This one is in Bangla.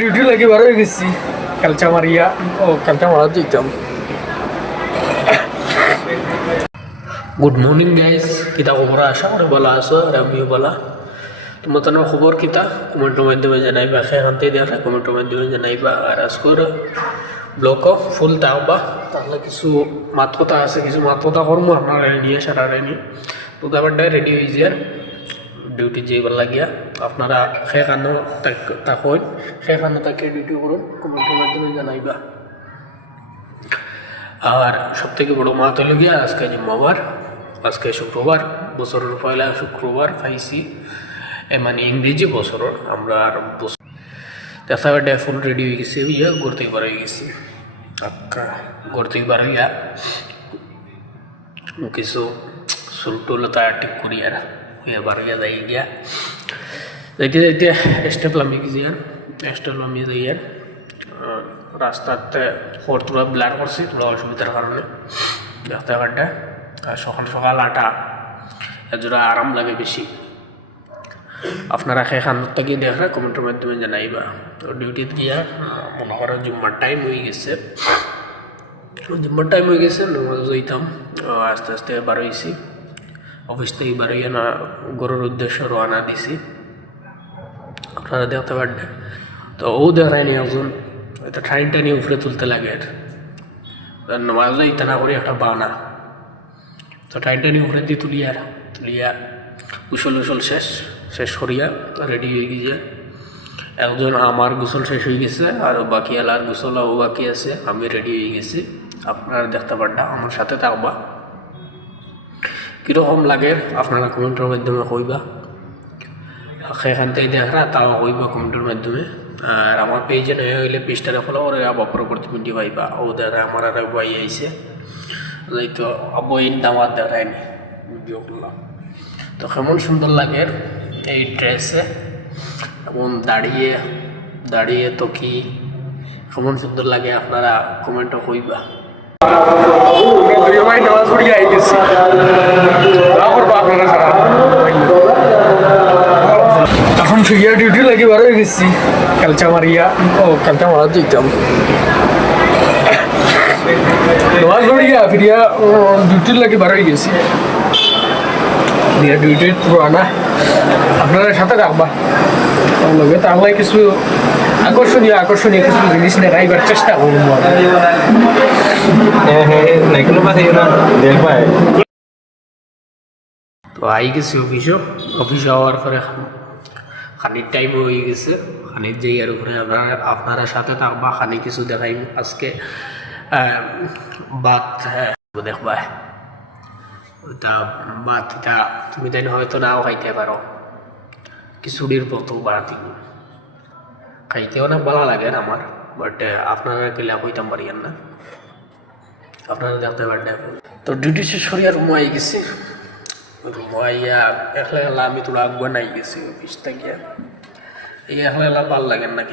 ডিউটি লাগি বার হয়ে গেছি কালচা মারিয়া ও কালচা মারা যেতাম। গুড মর্নিং গাইস, কিতা খবর? আশা করি ভালো আছো আর আমিও ভালো। তোমার খবর কিতা কমেন্টের মাধ্যমে জানাইবা, সেখানতেই দেখা কমেন্টের মাধ্যমে জানাইবা। আর আজকের ব্লগও ফুল থাকবা, তাহলে কিছু মাত কথা আছে, কিছু মাত কথা করবো আপনারা নিয়ে সারা নিয়ে। তো তারপরটাই রেডি হয়ে যায় ডিউটি যাইবার লাগিয়া। আপনারা সেখানে থাকুন, সেখানে তাকে ডিউটি করুন, কমেন্টের মাধ্যমে জানাইবা। আর সব থেকে বড় মাত হইল গিয়া আজকে জুম্মাবার, আজকে শুক্রবার, বছরের পয়লা শুক্রবার পাইছি, মানে ইংরেজি বছরের। আমরা আর দেখা ফুল রেডি হয়ে গেছি, ইয়া ঘুরতে বার হয়ে গেছি। ঘুরতে বার হইয়া কিছু চুল টুল ঠিক করি আর বার হইয়া যাই গিয়া যাইতে যাইতে স্টেপ লামিয়ে গেছি। আর স্টেপ লামিয়ে যাই আর রাস্তাতে ফোর তোরা ব্লার করছি তোরা অসুবিধার কারণে দেখতে পারটা। আর সকাল সকাল আটা এজোড়া আরাম লাগে বেশি। আপনারা সেখান থেকে দেখা কমেন্টের মাধ্যমে জানাইবা। তো ডিউটিত গিয়া মনে করেন জুম্মার টাইম হয়ে গেছে, নমাজ যাইতাম। আস্তে আস্তে বার হয়েছি অফিস থেকে, বার হইয়া না গরুর উদ্দেশ্য রওনা দিছি। আপনারা দেখতে পারবেন। তো ও দেখায়নি একজন এটা টাইম টাইনি উপরে তুলতে লাগে, আর নামাজ যাইতে না করি একটা বানা। তো টাইম টাইনি উপরে দিয়ে তুলিয়া গোসল শেষ করিয়া রেডি হয়ে গিয়ে একজন আমার গোসল শেষ হয়ে গেছে, আর বাকি এলার গোসলও বাকি আছে। আমি রেডি হয়ে গেছি, আপনারা দেখতে পারটা আমার সাথে থাকবা। কীরকম লাগে আপনারা কমেন্টের মাধ্যমে কইবা, সেখান থেকে দেখা তাও কইবা কমেন্টের মাধ্যমে। আর আমার পেজে নয় হইলে পেজটারে ফলো করে আবার পরবর্তী ভিডিও পাইবা। ও দেখা আমার আর বই আইসে তো বই দামার দেখায়নি ভিডিও করলাম। তো কেমন সুন্দর লাগে এই ড্রেসে, এমন দাঁড়িয়ে তো কি কেমন সুন্দর লাগে আপনারা কমেন্টও কইবা। এখন ফিরিয়া ডিউটি লাগি বার হয়ে গেছি কালচা মারিয়া ও কালচা মারা যেতাম। নামাজ পড়িয়া ফিরিয়া ডিউটির লাগি বার হয়ে গেছি। ডিউটির পুরানা আপনারা সাথে রাখবা, লগে তাহলে কিছু আকর্ষণীয় কিছু জিনিস দেখাইবার চেষ্টা করবো। তো আই গেছি অফিস হওয়ার পরে খানির টাইম হয়ে গেছে। খানির যাই আর ওখানে আপনারা সাথে থাকবা, খানি কিছু দেখাই আজকে বাত দেখবা। ওইটা বাত এটা তুমি তাই হয়তো নাও খাইতে পারো, খিচুড়ির মতো বাড়াতি খাইতে অনেক ভালো লাগে আমার, বাট আপনারা গেলে হইতাম পারিয়েন না, আপনারা দেখতে পারেন। তো ডিউটি শেষ করিয়া রুমে আই গেছি। রুমে আইয়া একলা আমি তোরা আগুয়া নাই গেছি অফিস থেকে। এই একলা ভাল লাগেন নাকি